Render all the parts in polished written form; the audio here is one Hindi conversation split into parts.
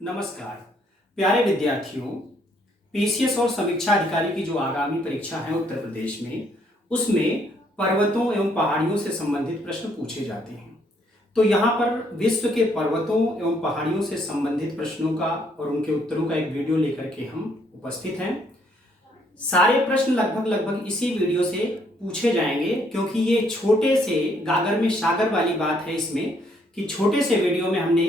नमस्कार प्यारे विद्यार्थियों। पीसीएस और समीक्षा अधिकारी की जो आगामी परीक्षा है उत्तर प्रदेश में, उसमें पर्वतों एवं पहाड़ियों से संबंधित प्रश्न पूछे जाते हैं। तो यहाँ पर विश्व के पर्वतों एवं पहाड़ियों से संबंधित प्रश्नों का और उनके उत्तरों का एक वीडियो लेकर के हम उपस्थित हैं। सारे प्रश्न लगभग इसी वीडियो से पूछे जाएंगे, क्योंकि ये छोटे से गागर में सागर वाली बात है इसमें कि छोटे से वीडियो में हमने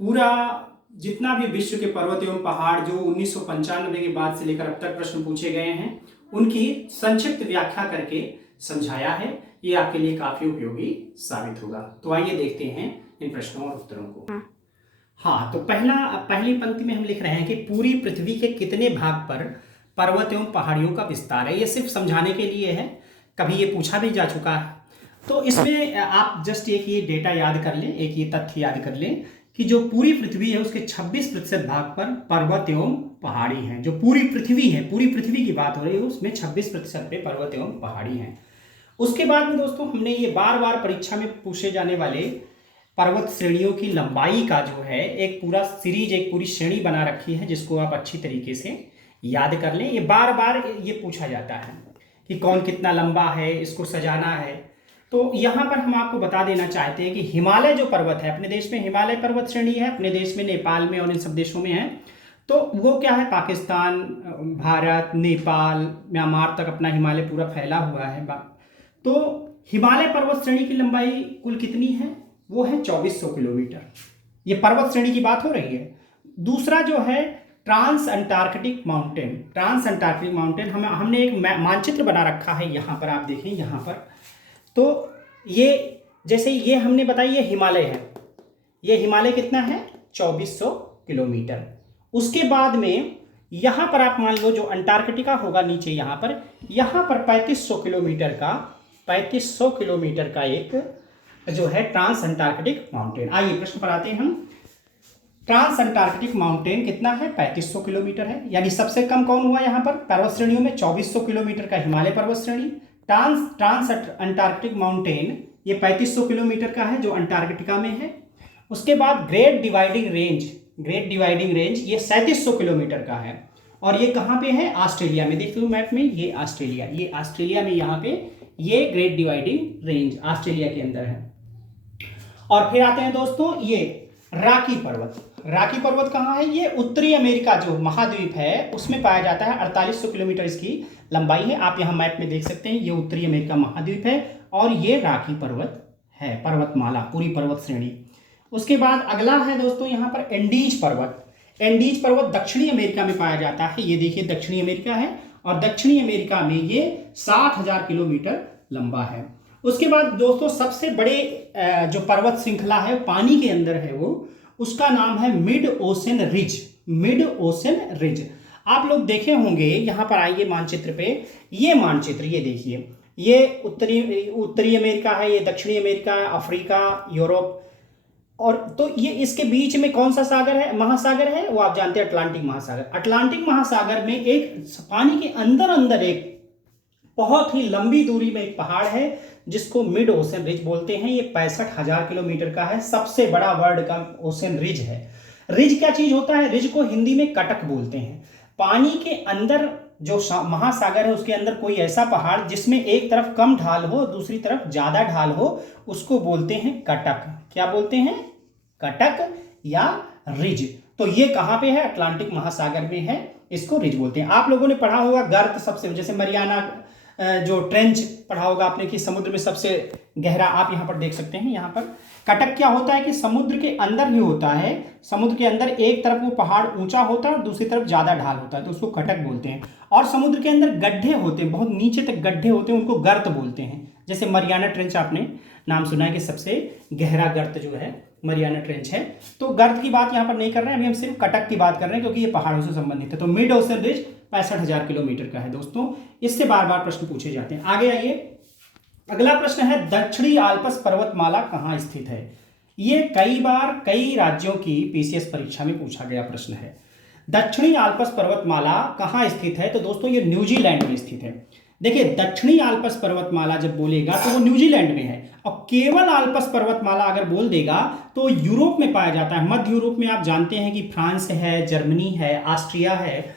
पूरा जितना भी विश्व के पर्वत एवं पहाड़ जो 1995 के बाद से लेकर अब तक प्रश्न पूछे गए हैं उनकी संक्षिप्त व्याख्या करके समझाया है। ये आपके लिए काफी उपयोगी साबित होगा। तो आइए देखते हैं इन प्रश्नों और उत्तरों को। हाँ, तो पहली पंक्ति में हम लिख रहे हैं कि पूरी पृथ्वी के कितने भाग पर पर्वत एवं पहाड़ियों का विस्तार है। ये सिर्फ समझाने के लिए है, कभी ये पूछा भी जा चुका है। तो इसमें आप जस्ट एक ये डेटा याद कर लें, एक ये तथ्य याद कर लें कि जो पूरी पृथ्वी है उसके 26% भाग पर पर्वत एवं पहाड़ी हैं। जो पूरी पृथ्वी है, पूरी पृथ्वी की बात हो रही है, उसमें 26% पे पर्वत एवं पहाड़ी हैं। उसके बाद में दोस्तों हमने ये बार बार परीक्षा में पूछे जाने वाले पर्वत श्रेणियों की लंबाई का जो है एक पूरा सीरीज, एक पूरी श्रेणी बना रखी है, जिसको आप अच्छी तरीके से याद कर लें। ये बार बार ये पूछा जाता है कि कौन कितना लंबा है, इसको सजाना है। तो यहाँ पर हम आपको बता देना चाहते हैं कि हिमालय जो पर्वत है, अपने देश में हिमालय पर्वत श्रेणी है, अपने देश में, नेपाल में और इन सब देशों में है। तो वो क्या है, पाकिस्तान, भारत, नेपाल, म्यांमार तक अपना हिमालय पूरा फैला हुआ है। तो हिमालय पर्वत श्रेणी की लंबाई कुल कितनी है? वो है 2400 किलोमीटर। ये पर्वत श्रेणी की बात हो रही है। दूसरा जो है Transantarctic mountain. Transantarctic mountain हमने एक मानचित्र बना रखा है, यहाँ पर आप देखें, यहाँ पर। तो ये जैसे ये हमने बताया, ये हिमालय है। ये हिमालय कितना है? 2400 किलोमीटर। उसके बाद में यहाँ पर आप मान लो जो अंटार्कटिका होगा नीचे, यहाँ पर 3500 किलोमीटर का 3500 किलोमीटर का एक जो है ट्रांस अंटार्कटिक माउंटेन। आइए प्रश्न पर आते हैं हम। ट्रांस अंटार्कटिक माउंटेन कितना है? 3500 किलोमीटर है। यानी सबसे कम कौन हुआ यहाँ पर पर्वत श्रेणियों में? 2400 किलोमीटर का हिमालय पर्वत श्रेणी। ट्रांस अंटार्कटिक माउंटेन ये 3500 किलोमीटर का है, जो अंटार्कटिका में है। उसके बाद ग्रेट डिवाइडिंग रेंज ये 3700 किलोमीटर का है, और ये कहाँ पे है? ऑस्ट्रेलिया में। देख लो मैप में, ये ऑस्ट्रेलिया में यहाँ पे ये ग्रेट डिवाइडिंग रेंज ऑस्ट्रेलिया के अंदर है। और फिर आते हैं दोस्तों ये रॉकी पर्वत कहाँ है? ये उत्तरी अमेरिका जो महाद्वीप है उसमें पाया जाता है। 4800 किलोमीटर इसकी लंबाई है। आप यहाँ मैप में देख सकते हैं, ये उत्तरी अमेरिका महाद्वीप है और ये रॉकी पर्वत है, पर्वतमाला, पूरी पर्वत श्रेणी। उसके बाद अगला है दोस्तों यहाँ पर एंडीज पर्वत दक्षिणी अमेरिका में पाया जाता है। ये देखिए दक्षिणी अमेरिका है, और दक्षिणी अमेरिका में ये 60,000 किलोमीटर लंबा है। उसके बाद दोस्तों सबसे बड़े जो पर्वत श्रृंखला है पानी के अंदर है, वो उसका नाम है मिड ओशन रिज। आप लोग देखे होंगे, यहाँ पर आइए मानचित्र पे, ये मानचित्र ये देखिए, ये उत्तरी अमेरिका है, ये दक्षिणी अमेरिका, अफ्रीका, यूरोप, और तो ये इसके बीच में कौन सा सागर है, महासागर है? वो आप जानते हैं, अटलांटिक महासागर। अटलांटिक महासागर में एक पानी के अंदर एक बहुत ही लंबी दूरी में एक पहाड़ है जिसको मिड ओशन रिज बोलते हैं। ये 65,000 किलोमीटर का है, सबसे बड़ा वर्ल्ड का ओशन रिज है। रिज क्या चीज होता है? रिज को हिंदी में कटक बोलते हैं। पानी के अंदर जो महासागर है उसके अंदर कोई ऐसा पहाड़ जिसमें एक तरफ कम ढाल हो, दूसरी तरफ ज्यादा ढाल हो, उसको बोलते हैं कटक। क्या बोलते हैं? कटक या रिज। तो ये कहाँ पे है? अटलांटिक महासागर में है, इसको रिज बोलते हैं। आप लोगों ने पढ़ा होगा गर्त, सबसे जैसे मरियाना जो ट्रेंच पढ़ा होगा आपने कि समुद्र में सबसे गहरा, आप यहाँ पर देख सकते हैं। यहाँ पर कटक क्या होता है कि समुद्र के अंदर भी होता है। समुद्र के अंदर एक तरफ वो पहाड़ ऊंचा होता है और दूसरी तरफ ज्यादा ढाल होता है, तो उसको कटक बोलते हैं। और समुद्र के अंदर गड्ढे होते हैं, बहुत नीचे तक गड्ढे होते हैं, उनको गर्त बोलते हैं। जैसे मरियाना ट्रेंच आपने नाम सुना है कि सबसे गहरा गर्त जो है मरियाना ट्रेंच है। तो गर्त की बात यहाँ पर नहीं कर रहे हैं, अभी हम सिर्फ कटक की बात कर रहे हैं, क्योंकि ये पहाड़ों से संबंधित है। तो मिड ओशन रिज 65,000 किलोमीटर का है दोस्तों। इससे बार बार प्रश्न पूछे जाते हैं। आगे आइए, अगला प्रश्न है दक्षिणी आल्प्स पर्वतमाला कहाँ स्थित है? ये कई बार कई राज्यों की पीसीएस परीक्षा में पूछा गया प्रश्न है। दक्षिणी आल्प्स पर्वतमाला कहाँ स्थित है? तो दोस्तों ये न्यूजीलैंड में स्थित है। देखिए दक्षिणी आल्प्स पर्वतमाला जब बोलेगा तो वो न्यूजीलैंड में है, और केवल आल्प्स पर्वतमाला अगर बोल देगा तो यूरोप में पाया जाता है। मध्य यूरोप में आप जानते हैं कि फ्रांस है, जर्मनी है, ऑस्ट्रिया है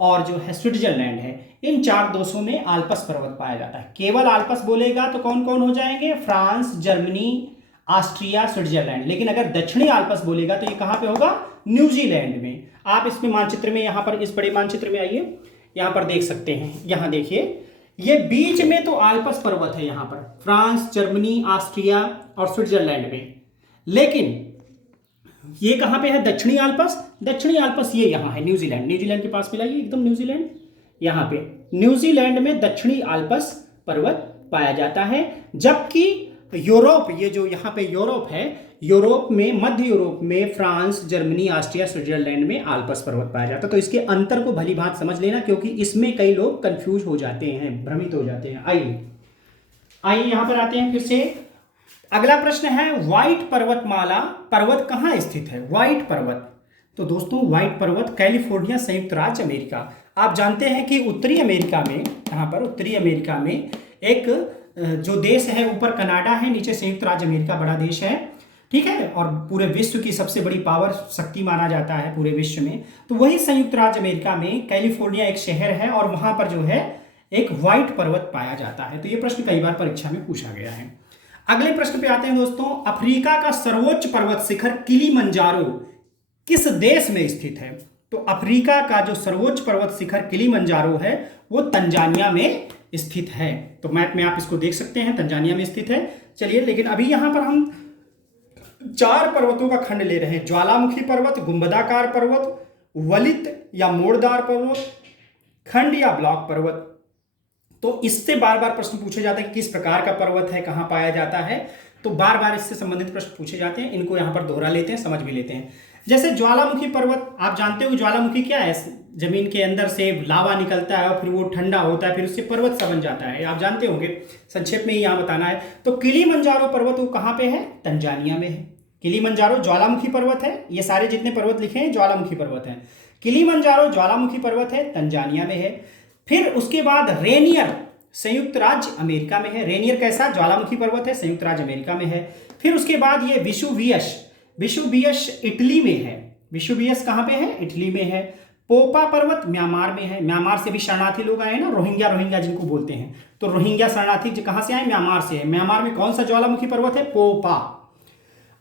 और जो है स्विट्जरलैंड है। इन 4 देशों में आल्प्स पर्वत पाया जाता है। केवल आल्प्स बोलेगा तो कौन कौन हो जाएंगे? France, Germany, Austria, Switzerland. लेकिन अगर दक्षिणी आल्प्स बोलेगा तो ये कहां पे होगा? न्यूजीलैंड में। आप इसमें मानचित्र में, यहां पर इस बड़े मानचित्र में आइए, यहां पर देख सकते हैं। यहां देखिए, ये बीच में तो आल्प्स पर्वत है, यहां पर फ्रांस, जर्मनी, ऑस्ट्रिया और स्विट्जरलैंड में। लेकिन ये कहां पे है? दक्षिणी आल्प्स। दक्षिणी आल्प्स ये यहां है, न्यूजीलैंड। न्यूजीलैंड के पास मिलाइए एकदम, न्यूजीलैंड यहां पे। न्यूजीलैंड में दक्षिणी आल्प्स पर्वत पाया जाता है। जबकि यूरोप, ये जो यहां पे यूरोप है, यूरोप में, मध्य यूरोप में फ्रांस, जर्मनी, ऑस्ट्रिया, स्विट्जरलैंड में आल्प्स पर्वत पाया जाता है। तो इसके अंतर को भली भांति समझ लेना, क्योंकि इसमें कई लोग कंफ्यूज हो जाते हैं, भ्रमित हो जाते हैं। आइए यहां पर आते हैं फिर से। अगला प्रश्न है, व्हाइट पर्वतमाला पर्वत कहां स्थित है? व्हाइट पर्वत, तो दोस्तों व्हाइट पर्वत कैलिफोर्निया, संयुक्त राज्य अमेरिका। आप जानते हैं कि उत्तरी अमेरिका में, यहाँ पर उत्तरी अमेरिका में एक जो देश है, ऊपर कनाडा है, नीचे संयुक्त राज्य अमेरिका बड़ा देश है, ठीक है, और पूरे विश्व की सबसे बड़ी पावर शक्ति माना जाता है पूरे विश्व में। तो वही संयुक्त राज्य अमेरिका में कैलिफोर्निया एक शहर है, और वहां पर जो है एक व्हाइट पर्वत पाया जाता है। तो ये प्रश्न कई बार परीक्षा में पूछा गया है। अगले प्रश्न पे आते हैं दोस्तों। अफ्रीका का सर्वोच्च पर्वत शिखर किलिमंजारो किस देश में स्थित है? तो अफ्रीका का जो सर्वोच्च पर्वत शिखर किलिमंजारो है वो तंजानिया में स्थित है। तो मैप में आप इसको देख सकते हैं, तंजानिया में स्थित है। चलिए, लेकिन अभी यहां पर हम 4 पर्वतों का खंड ले रहे हैं। ज्वालामुखी पर्वत, गुंबदाकार पर्वत, वलित या मोड़दार पर्वत, खंड या ब्लॉक पर्वत। तो इससे बार बार प्रश्न पूछे जाते हैं कि किस प्रकार का पर्वत है, कहां पाया जाता है। तो बार बार इससे संबंधित प्रश्न पूछे जाते हैं। इनको यहां पर दोहरा लेते हैं, समझ भी लेते हैं। जैसे ज्वालामुखी पर्वत, आप जानते हो ज्वालामुखी क्या है? जमीन के अंदर से लावा निकलता है और फिर वो ठंडा होता है, फिर उससे पर्वत सा बन जाता है, आप जानते होंगे। संक्षेप में ही यहां बताना है। तो किलिमंजारो पर्वत वो कहां पे है? तंजानिया में है। किलिमंजारो ज्वालामुखी पर्वत है। ये सारे जितने पर्वत लिखे हैं ज्वालामुखी पर्वत है। किलिमंजारो ज्वालामुखी पर्वत है, तंजानिया में है। फिर उसके बाद रेनियर संयुक्त राज्य अमेरिका में है। रेनियर कैसा? ज्वालामुखी पर्वत है, संयुक्त राज्य अमेरिका में है। फिर उसके बाद ये विसुवियस, विसुवियस इटली में है। विसुवियस कहां पे है? इटली में है। पोपा पर्वत म्यांमार में है। म्यांमार से भी शरणार्थी लोग आए ना, रोहिंग्या, रोहिंग्या जिनको बोलते हैं। तो रोहिंग्या शरणार्थी कहां से आए? म्यांमार से है। म्यांमार में कौन सा ज्वालामुखी पर्वत है? पोपा।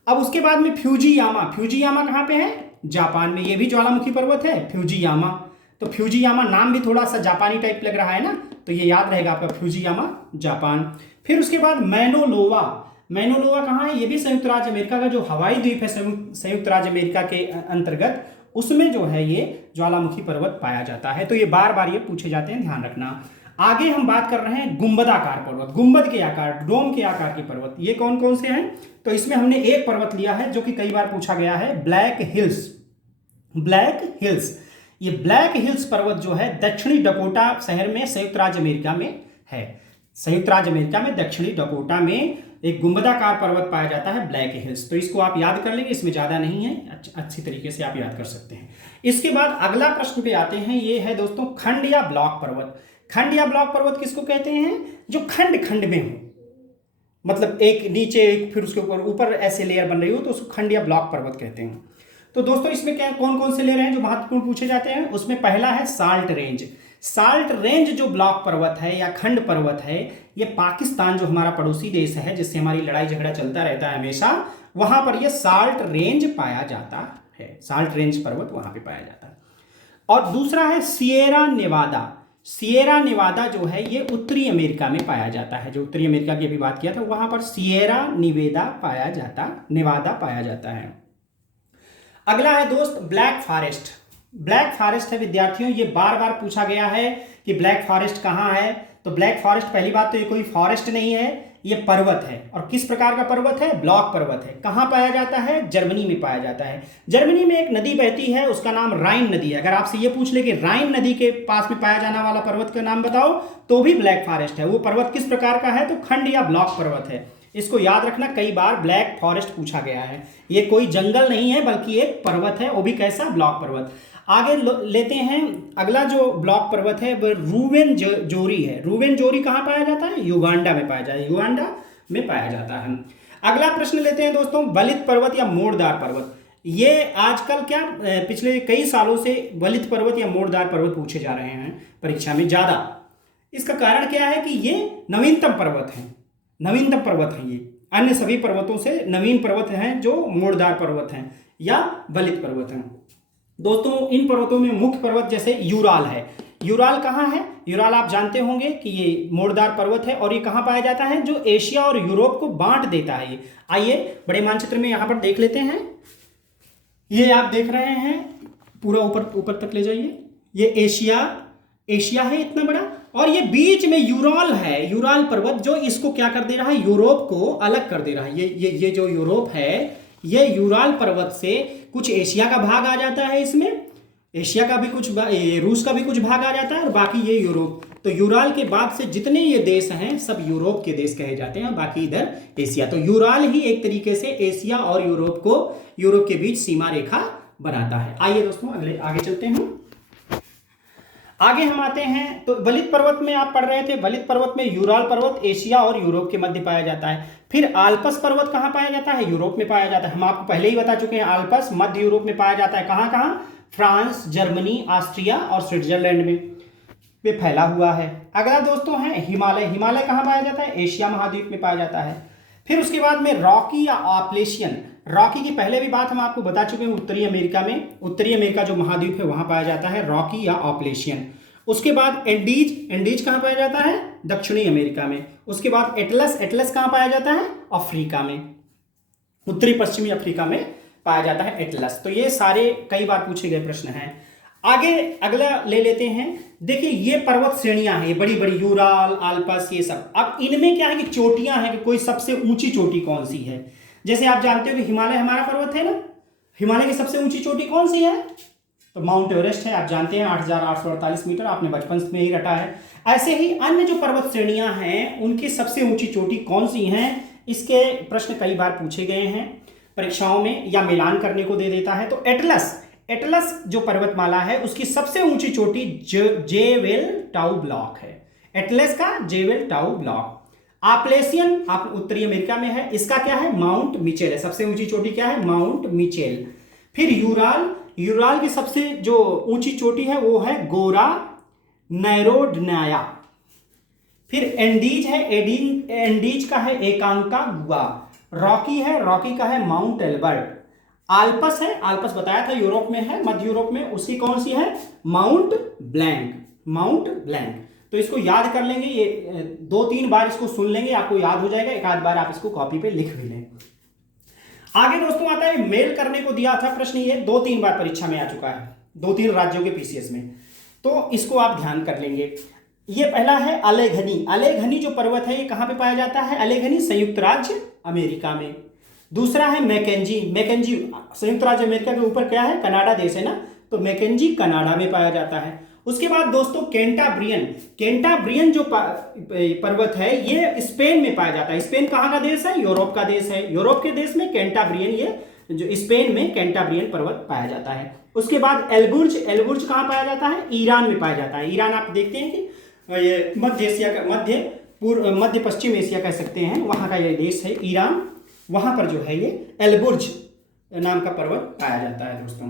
अब उसके बाद में फ्यूजियामा, फ्यूजियामा कहां पे है? जापान में। ये भी ज्वालामुखी पर्वत है, फ्यूजियामा। तो फ्यूजियामा नाम भी थोड़ा सा जापानी टाइप लग रहा है ना, तो ये याद रहेगा आपका, फ्यूजियामा जापान। फिर उसके बाद मैनोलोवा, मैनोलोवा कहाँ है? ये भी संयुक्त राज्य अमेरिका का जो हवाई द्वीप है संयुक्त राज्य अमेरिका के अंतर्गत, उसमें जो है ये ज्वालामुखी पर्वत पाया जाता है। तो ये बार बार ये पूछे जाते हैं, ध्यान रखना। आगे हम बात कर रहे हैं गुंबदाकार पर्वत, गुंबद के आकार, डोम के आकार के पर्वत। ये कौन कौन से हैं? तो इसमें हमने एक पर्वत लिया है जो कि कई बार पूछा गया है, ब्लैक हिल्स। ब्लैक हिल्स, ये ब्लैक हिल्स पर्वत जो है दक्षिणी डकोटा शहर में संयुक्त राज्य अमेरिका में है। संयुक्त राज्य अमेरिका में दक्षिणी डकोटा में एक गुंबदाकार पर्वत पाया जाता है, ब्लैक हिल्स। तो इसको आप याद कर लेंगे, इसमें ज्यादा नहीं है, अच्छी तरीके से आप याद कर सकते हैं। इसके बाद अगला प्रश्न पे आते हैं, ये है दोस्तों खंड या ब्लॉक पर्वत। खंड या ब्लॉक पर्वत किसको कहते हैं? जो खंड खंड में हो, मतलब एक नीचे एक फिर उसके ऊपर ऐसे लेयर बन रही हो, तो उसको खंड या ब्लॉक पर्वत कहते हैं। तो दोस्तों इसमें क्या कौन कौन से लेयर हैं जो महत्वपूर्ण पूछे जाते हैं? उसमें पहला है साल्ट रेंज। साल्ट रेंज जो ब्लॉक पर्वत है या खंड पर्वत है, ये पाकिस्तान जो हमारा पड़ोसी देश है, जिससे हमारी लड़ाई झगड़ा चलता रहता है हमेशा, वहां पर यह साल्ट रेंज पाया जाता है। साल्ट रेंज पर्वत वहां पे पाया जाता है। और दूसरा है सिएरा नेवादा। सिएरा नेवादा जो है ये उत्तरी अमेरिका में पाया जाता है। जो उत्तरी अमेरिका की अभी बात किया था, वहां पर सिएरा नेवादा पाया जाता है। अगला है दोस्त ब्लैक फॉरेस्ट। ब्लैक फॉरेस्ट है विद्यार्थियों, ये बार बार पूछा गया है कि ब्लैक फॉरेस्ट कहाँ है। तो ब्लैक फॉरेस्ट, पहली बात तो ये कोई फॉरेस्ट नहीं है, ये पर्वत है। और किस प्रकार का पर्वत है? ब्लॉक पर्वत है। कहाँ पाया जाता है? जर्मनी में पाया जाता है। जर्मनी में एक नदी बहती है, उसका नाम राइन नदी है। अगर आपसे ये पूछ ले कि राइन नदी के पास में पाया जाने वाला पर्वत का नाम बताओ, तो भी ब्लैक फॉरेस्ट है। वो पर्वत किस प्रकार का है? तो खंड या ब्लॉक पर्वत है। इसको याद रखना, कई बार ब्लैक फॉरेस्ट पूछा गया है। ये कोई जंगल नहीं है बल्कि एक पर्वत है, वो भी कैसा, ब्लॉक पर्वत। आगे लेते हैं, अगला जो ब्लॉक पर्वत है वो रूवेन जोरी है। रूवेन जोरी कहाँ पाया जाता है? युगांडा में पाया जाता है, युगांडा में पाया जाता है। अगला प्रश्न लेते हैं दोस्तों, वलित पर्वत या मोड़दार पर्वत। ये आजकल क्या पिछले कई सालों से वलित पर्वत या मोड़दार पर्वत पूछे जा रहे हैं परीक्षा में ज़्यादा। इसका कारण क्या है कि ये नवीनतम पर्वत हैं, नवीनतम पर्वत हैं, ये अन्य सभी पर्वतों से नवीन पर्वत हैं जो मोड़दार पर्वत हैं या वलित पर्वत हैं। दोस्तों इन पर्वतों में मुख्य पर्वत जैसे यूराल है। यूराल कहाँ है? यूराल आप जानते होंगे कि ये मोड़दार पर्वत है और ये कहाँ पाया जाता है? जो एशिया और यूरोप को बांट देता है ये। आइए बड़े मानचित्र में यहाँ पर देख लेते हैं। ये आप देख रहे हैं, पूरा ऊपर तक ले जाइए। ये एशिया है इतना बड़ा, और ये बीच में यूराल है, यूराल पर्वत, जो इसको क्या कर दे रहा है? यूरोप को अलग कर दे रहा है। ये जो यूरोप है, ये यूराल पर्वत से कुछ एशिया का भाग आ जाता है, इसमें एशिया का भी कुछ, रूस का भी कुछ भाग आ जाता है, और बाकी ये यूरोप। तो यूराल के बाद से जितने ये देश हैं सब यूरोप के देश कहे जाते हैं, बाकी इधर एशिया। तो यूराल ही एक तरीके से एशिया और यूरोप के बीच सीमा रेखा बनाता है। आइए दोस्तों आगे चलते हैं। आगे हम आते हैं, तो वलित पर्वत में आप पढ़ रहे थे, वलित पर्वत में यूराल पर्वत एशिया और यूरोप के मध्य पाया जाता है। फिर आल्पस पर्वत कहाँ पाया जाता है? यूरोप में पाया जाता है। हम आपको पहले ही बता चुके हैं, आल्पस मध्य यूरोप में पाया जाता है। कहाँ कहाँ? फ्रांस, जर्मनी, ऑस्ट्रिया और स्विट्जरलैंड में फैला हुआ है। अगला दोस्तों है हिमालय। हिमालय कहाँ पाया जाता है? एशिया महाद्वीप में पाया जाता है। फिर उसके बाद में रॉकी या ऑपलेशियन। रॉकी की पहले भी बात हम आपको बता चुके हैं, उत्तरी अमेरिका में, उत्तरी अमेरिका जो महाद्वीप है वहां पाया जाता है रॉकी या ऑपलेशियन। उसके बाद एंडीज कहाँ पाया जाता है? दक्षिणी अमेरिका में। उसके बाद एटलस कहाँ पाया जाता है? अफ्रीका में, उत्तरी पश्चिमी अफ्रीका में पाया जाता है एटलस। तो ये सारे कई बार पूछे गए प्रश्न हैं। आगे अगला ले लेते हैं। देखिए ये पर्वत श्रेणियां हैं, ये बड़ी बड़ी, यूराल, आल्पस, ये सब। अब इनमें क्या है कि चोटियां हैं कि कोई सबसे ऊंची चोटी कौन सी है। जैसे आप जानते हो कि हिमालय हमारा पर्वत है ना, हिमालय की सबसे ऊंची चोटी कौन सी है? तो माउंट एवरेस्ट है, आप जानते हैं 8,848 मीटर, आपने बचपन में ही रटा है। ऐसे ही अन्य जो पर्वत श्रेणियां हैं उनकी सबसे ऊंची चोटी कौन सी हैं, इसके प्रश्न कई बार पूछे गए हैं परीक्षाओं में, या मिलान करने को दे देता है। तो एटलस जो पर्वतमाला है उसकी सबसे ऊंची चोटी जेवेल टाउ ब्लॉक है, एटलस का जेवेल टाउ ब्लॉक। ऑपलेशियन आप उत्तरी अमेरिका में है, इसका क्या है? माउंट मिचेल है, सबसे ऊंची चोटी क्या है? Mount Mitchell. फिर यूराल की सबसे जो ऊंची चोटी है वो है गोरा नैरोडनाया। फिर एंडीज है, एंडीज का है एकांकागुआ। रॉकी है, रॉकी का है माउंट एल्बर्ट। आल्पस है, आल्पस बताया था यूरोप में है, मध्य यूरोप में, उसकी कौन सी है? Mount blank. तो इसको याद कर लेंगे, ये 2-3 बार इसको सुन लेंगे, आपको याद हो जाएगा। एक आध बार आप इसको कॉपी पे लिख भी लें। आगे दोस्तों आता है मेल करने को दिया था प्रश्न, ये 2-3 बार परीक्षा में आ चुका है, 2-3 राज्यों के पीसीएस में, तो इसको आप ध्यान कर लेंगे। ये पहला है अलेघनी। अलेघनी जो पर्वत है ये कहाँ पे पाया जाता है? अलेघनी संयुक्त राज्य अमेरिका में। दूसरा है मैकेंजी संयुक्त राज्य अमेरिका के ऊपर क्या है? कनाडा देश है ना, तो मैकेंजी कनाडा में पाया जाता है। उसके बाद दोस्तों कैंटाब्रियन जो पर्वत है ये स्पेन में पाया जाता है। स्पेन कहाँ का देश है? यूरोप का देश है। यूरोप के देश में कैंटाब्रियन, ये जो स्पेन में कैंटाब्रियन पर्वत पाया जाता है। उसके बाद एल्बुर्ज कहाँ पाया जाता है? ईरान में पाया जाता है। ईरान आप देखते हैं कि ये मध्य एशिया का, मध्य पश्चिम एशिया कह सकते हैं, वहाँ का ये देश है ईरान। वहाँ पर जो है ये एल्बुर्ज नाम का पर्वत पाया जाता है दोस्तों।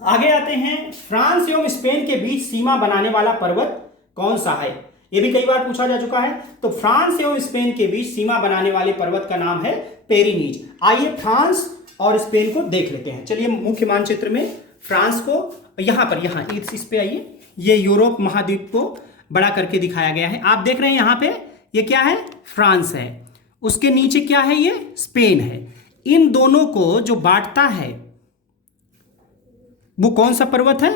आगे आते हैं, फ्रांस एवं स्पेन के बीच सीमा बनाने वाला पर्वत कौन सा है? ये भी कई बार पूछा जा चुका है। तो फ्रांस एवं स्पेन के बीच सीमा बनाने वाले पर्वत का नाम है पेरिनीज। आइए फ्रांस और स्पेन को देख लेते हैं। चलिए मुख्य मानचित्र में फ्रांस को यहाँ इस पे आइए, ये यूरोप महाद्वीप को बड़ा करके दिखाया गया है। आप देख रहे हैं यहाँ पे ये क्या है? फ्रांस है, उसके नीचे क्या है? ये स्पेन है। इन दोनों को जो बांटता है वो कौन सा पर्वत है?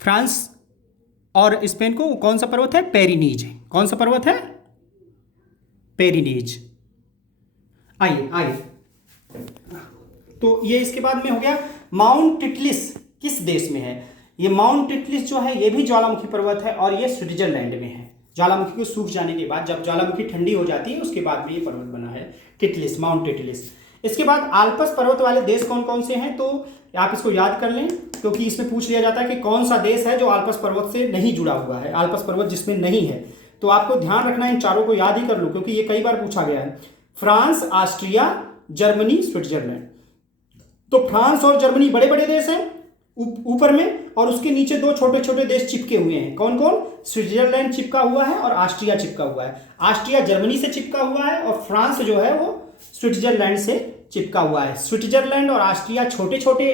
फ्रांस और स्पेन को कौन सा पर्वत है? पेरिनीज है। कौन सा पर्वत है? पेरिनीज। आइए तो ये इसके बाद में हो गया माउंट टिटलिस किस देश में है? ये माउंट टिटलिस जो है ये भी ज्वालामुखी पर्वत है और ये स्विट्जरलैंड में है। ज्वालामुखी को सूख जाने के बाद जब ज्वालामुखी ठंडी हो जाती है उसके बाद में ये पर्वत बना है, टिटलिस, माउंट टिटलिस। इसके बाद आल्प्स पर्वत वाले देश कौन कौन से हैं, तो आप इसको याद कर लें, क्योंकि इसमें पूछ लिया जाता है कि कौन सा देश है जो आल्प्स पर्वत से नहीं जुड़ा हुआ है, आल्प्स पर्वत जिसमें नहीं है। तो आपको ध्यान रखना है, इन चारों को याद ही कर लो, क्योंकि ये कई बार पूछा गया है। France, Austria, Germany, Switzerland. तो फ्रांस और जर्मनी बड़े बड़े देश हैं ऊपर में, और उसके नीचे दो छोटे छोटे देश चिपके हुए हैं। कौन कौन? स्विट्जरलैंड चिपका हुआ है और ऑस्ट्रिया चिपका हुआ है। ऑस्ट्रिया जर्मनी से चिपका हुआ है और फ्रांस जो है वो स्विट्जरलैंड से चिपका हुआ है। स्विट्जरलैंड और ऑस्ट्रिया छोटे छोटे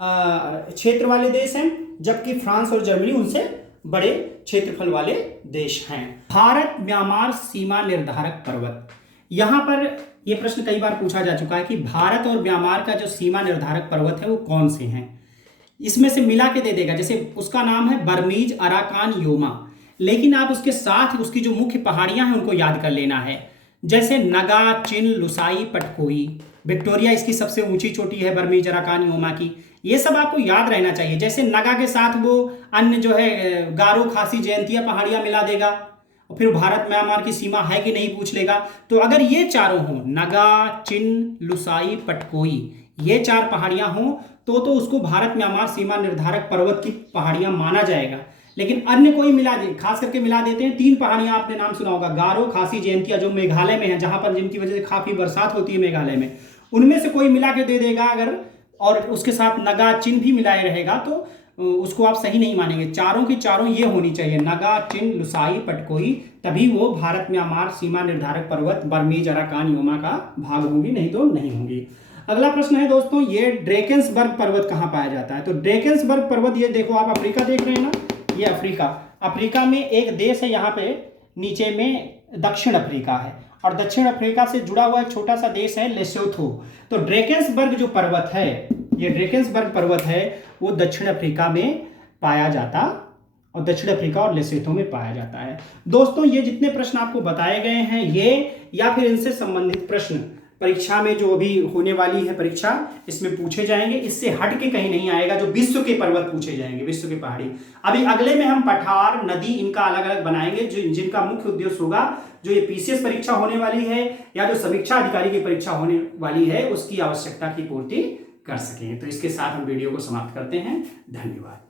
क्षेत्र वाले देश हैं, जबकि फ्रांस और जर्मनी उनसे बड़े क्षेत्रफल वाले देश हैं। भारत म्यांमार सीमा निर्धारक पर्वत, यहां पर यह प्रश्न कई बार पूछा जा चुका है कि भारत और म्यांमार का जो सीमा निर्धारक पर्वत है वो कौन से हैं। इसमें से मिला के दे देगा, जैसे उसका नाम है बर्मीज अराकान योमा, लेकिन आप उसके साथ उसकी जो मुख्य पहाड़ियां हैं उनको याद कर लेना है, जैसे नगा, चिन, लुसाई, पटकोई। विक्टोरिया इसकी सबसे ऊंची चोटी है बर्मीज अराकान योमा की। ये सब आपको याद रहना चाहिए। जैसे नगा के साथ वो अन्य जो है गारो, खासी, जयंतिया पहाड़ियां मिला देगा, और फिर भारत म्यांमार की सीमा है कि नहीं पूछ लेगा। तो अगर ये चारों हों, नगा, चिन, लुसाई, पटकोई, ये चार पहाड़ियां हों तो उसको भारत म्यांमार सीमा निर्धारक पर्वत की पहाड़ियां माना जाएगा। लेकिन अन्य कोई मिला दे, खास करके मिला देते हैं, 3 पहाड़ियां आपने नाम सुना होगा, गारो, खासी, जयंतिया, जो मेघालय में है, जहां पर जिनकी वजह से काफी बरसात होती है मेघालय में, उनमें से कोई मिला के दे देगा अगर, और उसके साथ नगा, चिन भी मिलाए रहेगा तो उसको आप सही नहीं मानेंगे। चारों की चारों ये होनी चाहिए, नगा, चिन, लुसाई, पटकोई, तभी वो भारत म्यांमार सीमा निर्धारक पर्वत बर्मीज अराकान योमा का भाग होंगी, नहीं तो नहीं होंगी। अगला प्रश्न है दोस्तों, ये ड्रेकेंसबर्ग पर्वत कहाँ पाया जाता है। तो ड्रेकेंसबर्ग पर्वत, ये देखो आप अफ्रीका देख रहे हैं ना, ये अफ्रीका में एक देश है, यहाँ पे नीचे में दक्षिण अफ्रीका है, और दक्षिण अफ्रीका से जुड़ा हुआ एक छोटा सा देश है लेसोथो। तो ड्रेकेंसबर्ग जो पर्वत है, ये ड्रेकेंसबर्ग पर्वत है, वो दक्षिण अफ्रीका में पाया जाता, और दक्षिण अफ्रीका और लेसोथो में पाया जाता है। दोस्तों ये जितने प्रश्न आपको बताए गए हैं, ये या फिर इनसे संबंधित प्रश्न परीक्षा में जो अभी होने वाली है परीक्षा, इसमें पूछे जाएंगे। इससे हट के कहीं नहीं आएगा, जो विश्व के पर्वत पूछे जाएंगे, विश्व के पहाड़ी। अभी अगले में हम पठार, नदी, इनका अलग अलग बनाएंगे, जिनका मुख्य उद्देश्य होगा जो ये पीसीएस परीक्षा होने वाली है या जो समीक्षा अधिकारी की परीक्षा होने वाली है उसकी आवश्यकता की पूर्ति कर सकें। तो इसके साथ हम वीडियो को समाप्त करते हैं। धन्यवाद।